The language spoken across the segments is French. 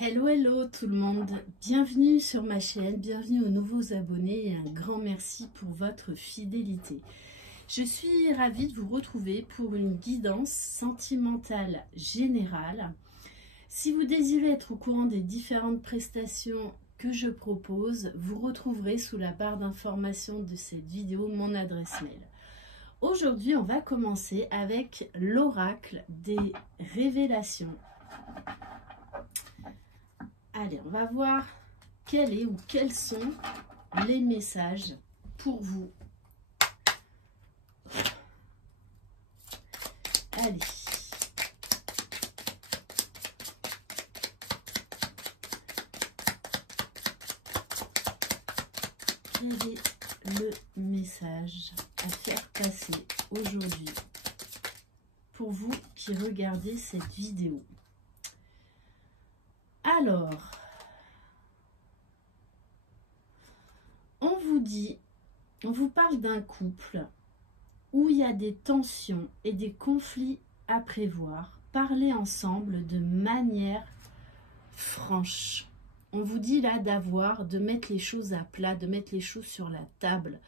Hello, hello tout le monde, bienvenue sur ma chaîne, bienvenue aux nouveaux abonnés et un grand merci pour votre fidélité. Je suis ravie de vous retrouver pour une guidance sentimentale générale. Si vous désirez être au courant des différentes prestations que je propose, vous retrouverez sous la barre d'information de cette vidéo mon adresse mail. Aujourd'hui, on va commencer avec l'oracle des révélations. Allez, on va voir quel est ou quels sont les messages pour vous. Allez. Quel est le message à faire passer aujourd'hui pour vous qui regardez cette vidéo? Alors, on vous parle d'un couple où il y a des tensions et des conflits à prévoir. Parlez ensemble de manière franche. On vous dit là de mettre les choses à plat, de mettre les choses sur la table,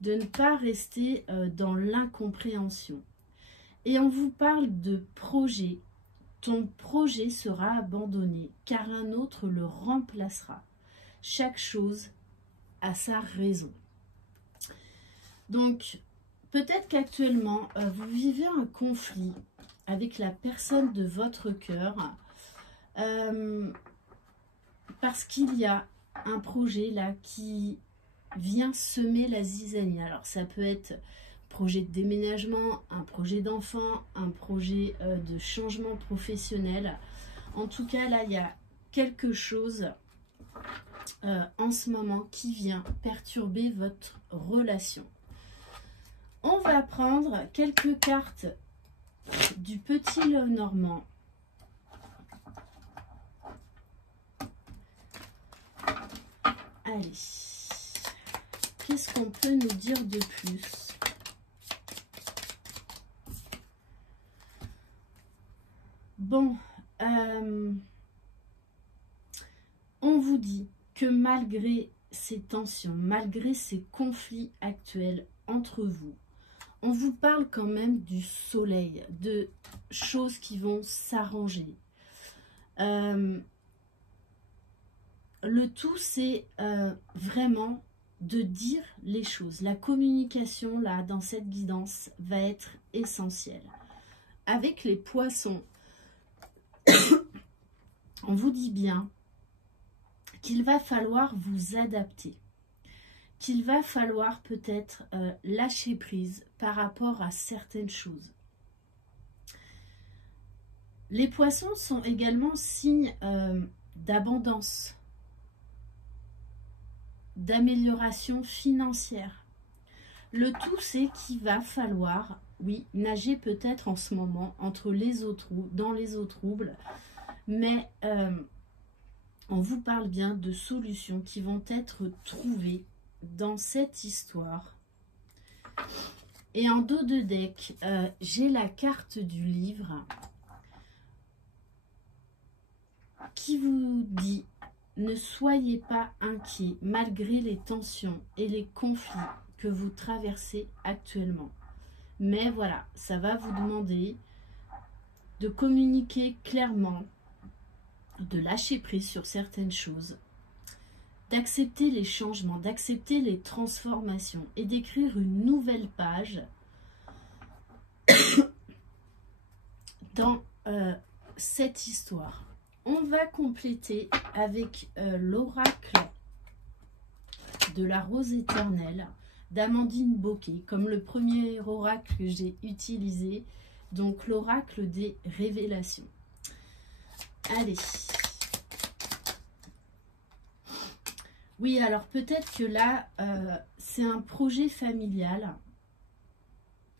de ne pas rester dans l'incompréhension. Et on vous parle de projet. Ton projet sera abandonné car un autre le remplacera. Chaque chose a sa raison. Donc, peut-être qu'actuellement, vous vivez un conflit avec la personne de votre cœur parce qu'il y a un projet là qui vient semer la zizanie. Alors, ça peut être projet de déménagement, un projet d'enfant, un projet de changement professionnel. En tout cas, là, il y a quelque chose en ce moment qui vient perturber votre relation. On va prendre quelques cartes du Petit Lenormand. Allez, qu'est-ce qu'on peut nous dire de plus ? Bon, on vous dit que malgré ces tensions, malgré ces conflits actuels entre vous, on vous parle quand même du soleil, de choses qui vont s'arranger. Le tout, c'est vraiment de dire les choses. La communication, là, dans cette guidance, va être essentielle. Avec les poissons, on vous dit bien qu'il va falloir vous adapter, qu'il va falloir peut-être lâcher prise par rapport à certaines choses. Les poissons sont également signes d'abondance, d'amélioration financière. Le tout, c'est qu'il va falloir, oui, nager peut-être en ce moment entre les eaux dans les eaux troubles, mais on vous parle bien de solutions qui vont être trouvées dans cette histoire. Et en dos de deck, j'ai la carte du livre qui vous dit « Ne soyez pas inquiets malgré les tensions et les conflits que vous traversez actuellement. » Mais voilà, ça va vous demander de communiquer clairement, de lâcher prise sur certaines choses, d'accepter les changements, d'accepter les transformations et d'écrire une nouvelle page dans cette histoire. On va compléter avec l'oracle de la rose éternelle d'Amandine Bocquet, comme le premier oracle que j'ai utilisé, donc l'oracle des révélations. Allez. Oui, alors peut-être que là, c'est un projet familial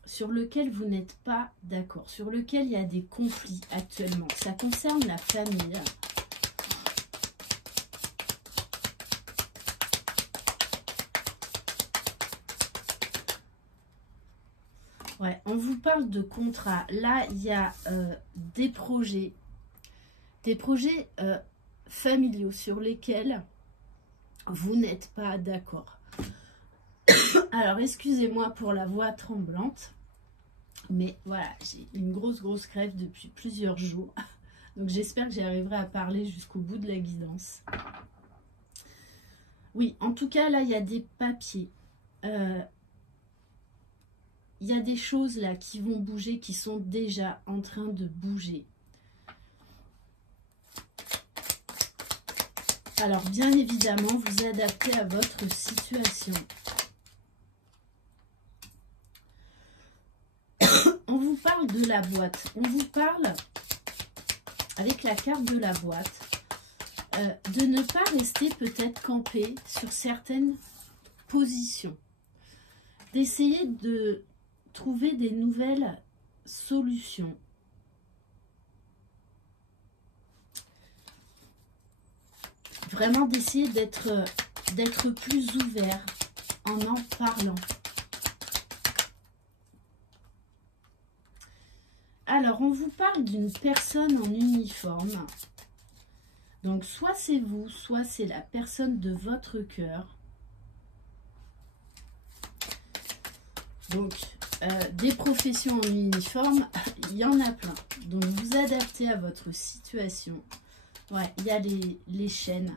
sur lequel vous n'êtes pas d'accord, sur lequel il y a des conflits actuellement. Ça concerne la famille. Ouais, on vous parle de contrat. Là, il y a des projets familiaux sur lesquels vous n'êtes pas d'accord. Alors, excusez-moi pour la voix tremblante, mais voilà, j'ai une grosse crève depuis plusieurs jours. Donc, j'espère que j'y arriverai à parler jusqu'au bout de la guidance. Oui, en tout cas, là, il y a des papiers. Il y a des choses là qui vont bouger, qui sont déjà en train de bouger. Alors, bien évidemment, vous adaptez à votre situation. On vous parle de la boîte. On vous parle, avec la carte de la boîte, de ne pas rester peut-être campé sur certaines positions. D'essayer de trouver des nouvelles solutions. Vraiment d'essayer d'être plus ouvert en parlant. Alors, on vous parle d'une personne en uniforme. Donc, soit c'est vous, soit c'est la personne de votre cœur. Donc, des professions en uniforme, il y en a plein. Donc, vous adaptez à votre situation. Ouais, il y a les chaînes.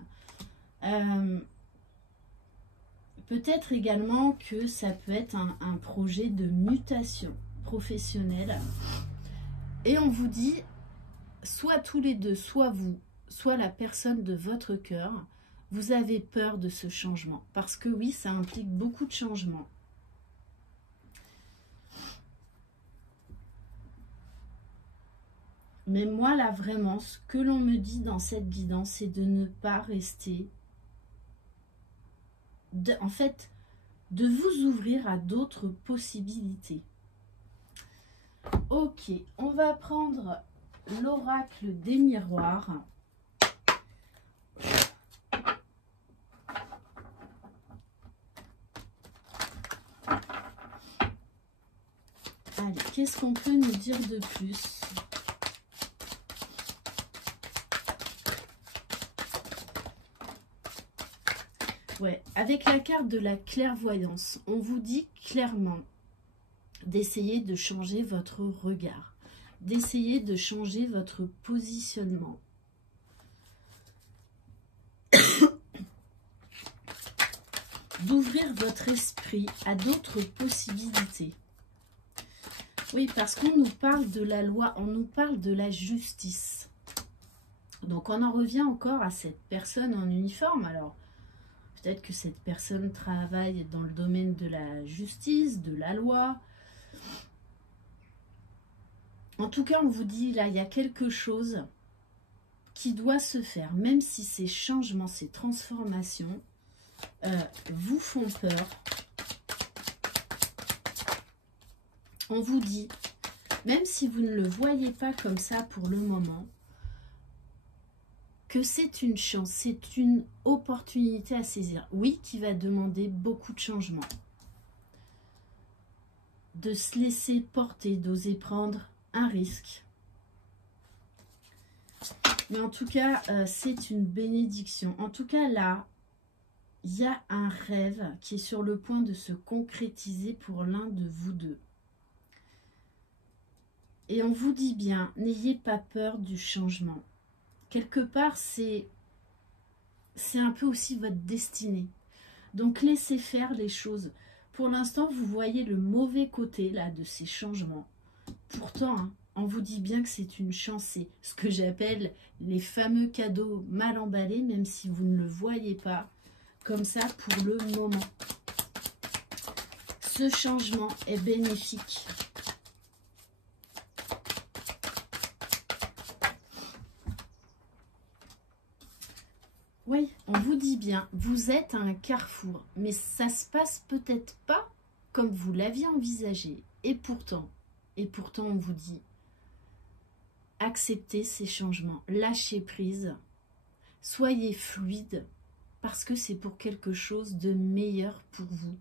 Peut-être également que ça peut être un projet de mutation professionnelle. Et on vous dit, soit tous les deux, soit vous, soit la personne de votre cœur, vous avez peur de ce changement. Parce que oui, ça implique beaucoup de changements. Mais moi, là, vraiment, ce que l'on me dit dans cette guidance, c'est de ne pas rester... en fait, de vous ouvrir à d'autres possibilités. Ok, on va prendre l'oracle des miroirs. Allez, qu'est-ce qu'on peut nous dire de plus ? Ouais, avec la carte de la clairvoyance, on vous dit clairement d'essayer de changer votre regard, d'essayer de changer votre positionnement. D'ouvrir votre esprit à d'autres possibilités. Oui, parce qu'on nous parle de la loi, on nous parle de la justice. Donc on en revient encore à cette personne en uniforme. Alors, peut-être que cette personne travaille dans le domaine de la justice, de la loi. En tout cas, on vous dit, là, il y a quelque chose qui doit se faire. Même si ces changements, ces transformations vous font peur. On vous dit, même si vous ne le voyez pas comme ça pour le moment, que c'est une chance, c'est une opportunité à saisir. Oui, qui va demander beaucoup de changements. De se laisser porter, d'oser prendre un risque. Mais en tout cas, c'est une bénédiction. En tout cas, là, il y a un rêve qui est sur le point de se concrétiser pour l'un de vous deux. Et on vous dit bien, n'ayez pas peur du changement. Quelque part, c'est un peu aussi votre destinée. Donc, laissez faire les choses. Pour l'instant, vous voyez le mauvais côté là de ces changements. Pourtant, hein, on vous dit bien que c'est une chance. C'est ce que j'appelle les fameux cadeaux mal emballés, même si vous ne le voyez pas comme ça pour le moment. Ce changement est bénéfique. Oui, on vous dit bien, vous êtes à un carrefour, mais ça se passe peut-être pas comme vous l'aviez envisagé. Et pourtant on vous dit, acceptez ces changements, lâchez prise, soyez fluide, parce que c'est pour quelque chose de meilleur pour vous.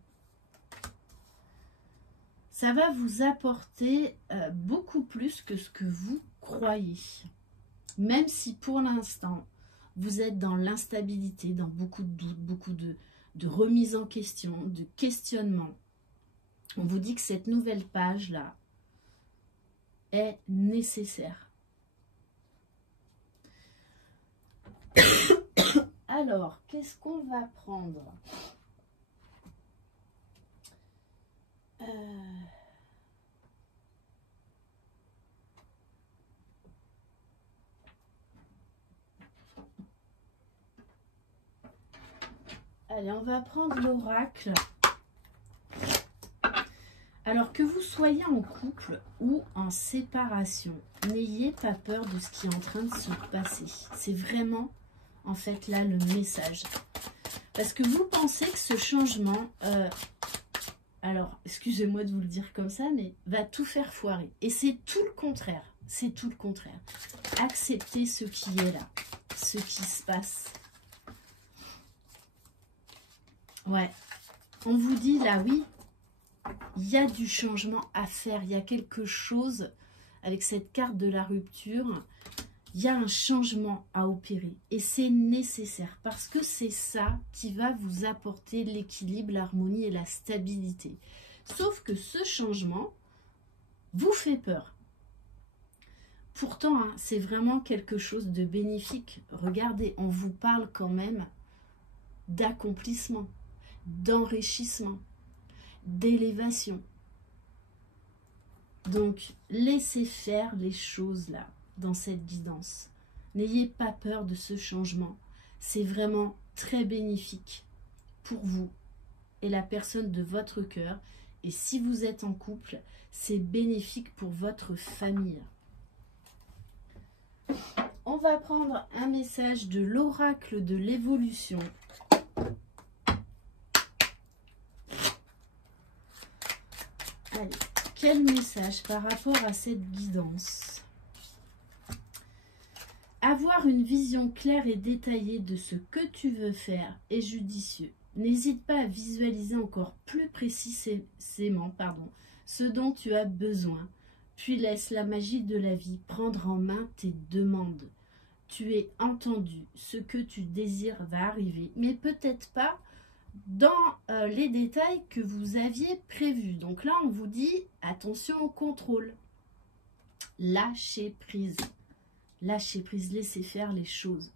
Ça va vous apporter beaucoup plus que ce que vous croyez. Même si pour l'instant, vous êtes dans l'instabilité, dans beaucoup de doutes, beaucoup de remise en question, de questionnement. On vous dit que cette nouvelle page-là est nécessaire. Alors, qu'est-ce qu'on va prendre? Allez, on va prendre l'oracle. Alors que vous soyez en couple ou en séparation, n'ayez pas peur de ce qui est en train de se passer. C'est vraiment, en fait, là, le message. Parce que vous pensez que ce changement, alors, excusez-moi de vous le dire comme ça, mais va tout faire foirer. Et c'est tout le contraire. C'est tout le contraire. Acceptez ce qui est là, ce qui se passe. Ouais, on vous dit là, oui, il y a du changement à faire. Il y a quelque chose avec cette carte de la rupture. Il y a un changement à opérer et c'est nécessaire parce que c'est ça qui va vous apporter l'équilibre, l'harmonie et la stabilité. Sauf que ce changement vous fait peur. Pourtant, hein, c'est vraiment quelque chose de bénéfique. Regardez, on vous parle quand même d'accomplissement, d'enrichissement, d'élévation. Donc, laissez faire les choses là, dans cette guidance. N'ayez pas peur de ce changement. C'est vraiment très bénéfique pour vous et la personne de votre cœur. Et si vous êtes en couple, c'est bénéfique pour votre famille. On va prendre un message de l'oracle de l'évolution. Allez, quel message par rapport à cette guidance? Avoir une vision claire et détaillée de ce que tu veux faire est judicieux. N'hésite pas à visualiser encore plus précisément ce dont tu as besoin, puis laisse la magie de la vie prendre en main tes demandes. Tu es entendu, ce que tu désires va arriver, mais peut-être pas dans les détails que vous aviez prévus. Donc là, on vous dit, attention au contrôle. Lâchez prise. Lâchez prise, laissez faire les choses.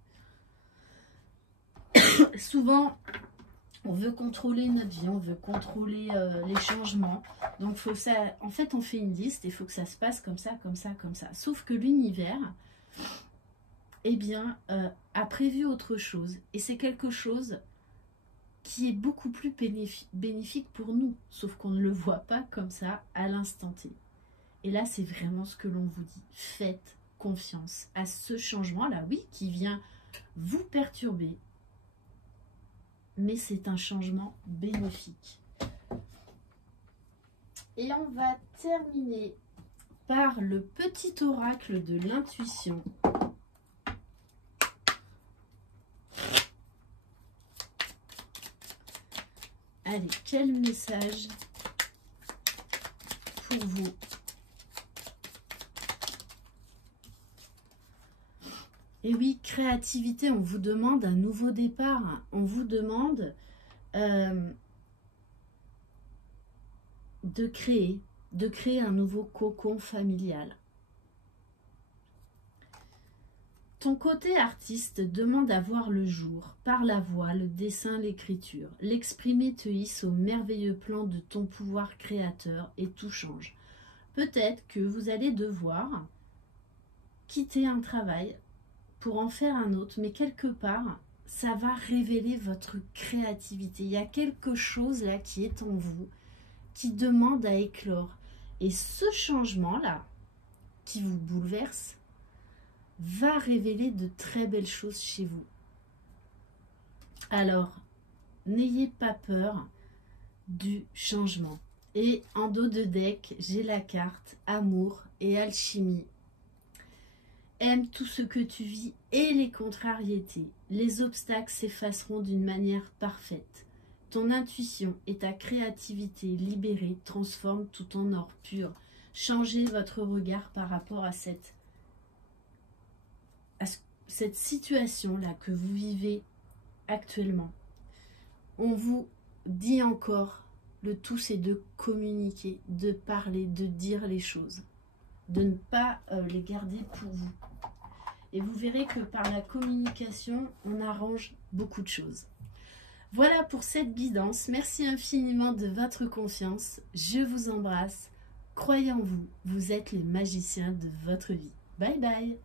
Souvent, on veut contrôler notre vie, on veut contrôler les changements. Donc, faut ça, en fait, on fait une liste et il faut que ça se passe comme ça, comme ça, comme ça. Sauf que l'univers, eh bien, a prévu autre chose. Et c'est quelque chose qui est beaucoup plus bénéfique pour nous. Sauf qu'on ne le voit pas comme ça à l'instant T. Et là, c'est vraiment ce que l'on vous dit. Faites confiance à ce changement-là, oui, qui vient vous perturber. Mais c'est un changement bénéfique. Et on va terminer par le petit oracle de l'intuition. Allez, quel message pour vous? Et oui, créativité, on vous demande un nouveau départ. On vous demande de créer un nouveau cocon familial. Ton côté artiste demande à voir le jour, par la voix, le dessin, l'écriture. L'exprimer te hisse au merveilleux plan de ton pouvoir créateur et tout change. Peut-être que vous allez devoir quitter un travail pour en faire un autre, mais quelque part, ça va révéler votre créativité. Il y a quelque chose là qui est en vous, qui demande à éclore. Et ce changement-là, qui vous bouleverse, va révéler de très belles choses chez vous. Alors, n'ayez pas peur du changement. Et en dos de deck, j'ai la carte Amour et Alchimie. Aime tout ce que tu vis et les contrariétés. Les obstacles s'effaceront d'une manière parfaite. Ton intuition et ta créativité libérée transforment tout en or pur. Changez votre regard par rapport à cette situation-là que vous vivez actuellement, on vous dit encore, le tout c'est de communiquer, de parler, de dire les choses, de ne pas les garder pour vous. Et vous verrez que par la communication, on arrange beaucoup de choses. Voilà pour cette guidance. Merci infiniment de votre confiance. Je vous embrasse. Croyez en vous, vous êtes les magiciens de votre vie. Bye bye.